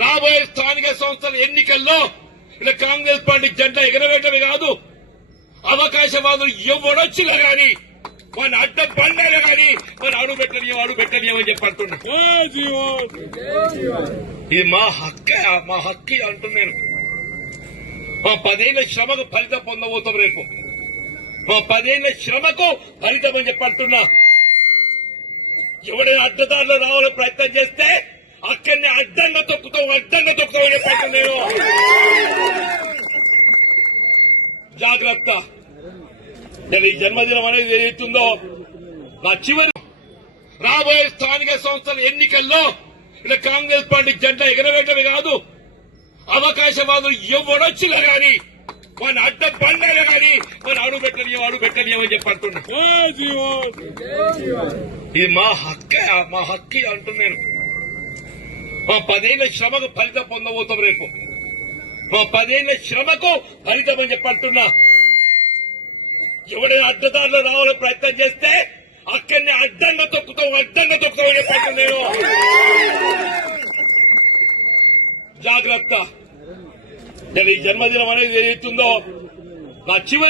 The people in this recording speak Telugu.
రాబోయే స్థానిక సంస్థల ఎన్నికల్లో ఇలా కాంగ్రెస్ పార్టీ జెండా ఎగరవేయటమే కాదు అవకాశవాదులు ఎవడొచ్చినా గాని మన అడ్డ బండాలు గాని మన అడుగు పెట్టలేము అడుగు పెట్టలేము అని చెప్పి అంటున్నా ఇది మా హక్కే మా హక్కి అంటున్నాను మా పదేళ్ళ శ్రమకు ఫలితం పొందబోతాం రేపు. మా పదేళ్ళ శ్రమకు ఫలితం అని చెప్పి అంటున్నా. ఎవడైనా అడ్డదారులు రావాలని ప్రయత్నం చేస్తే అక్కడనే అడ్డంగా తొక్కు అడ్డంగా తొక్కుతాం అని చెప్పి అంటున్నాను జాగ్రత్త. నేను ఈ జన్మదినం అనేది ఏదైతుందో నా చివరి రాబోయే స్థానిక సంస్థల ఎన్నికల్లో ఇలా కాంగ్రెస్ పార్టీ జెండా ఎగరవేయటమే కాదు అవకాశవాదులు ఎవడొచ్చినా గాని మన అడ్డ బండాలు గాని మన అడుగు పెట్టనీయం అడుగు పెట్టనీయం అని చెప్పి అంటున్నా. ఇది మా హక్కే మా హక్కి అంటున్నాను. మా పదేళ్ళ శ్రమకు ఫలితం పొందబోతాం రేపు. మా పదేళ్ళ శ్రమకు ఫలితం అని చెప్పి ఎవడైనా అడ్డదారిలో రావాలని ప్రయత్నం చేస్తే అక్కడిని అడ్డంగా తొక్కుతాం అడ్డంగా తొక్కుతాం అని చెప్పాను నేను. జాగ్రత్త. నేను ఈ జన్మదినం అనేది ఏదైతుందో నా చివరి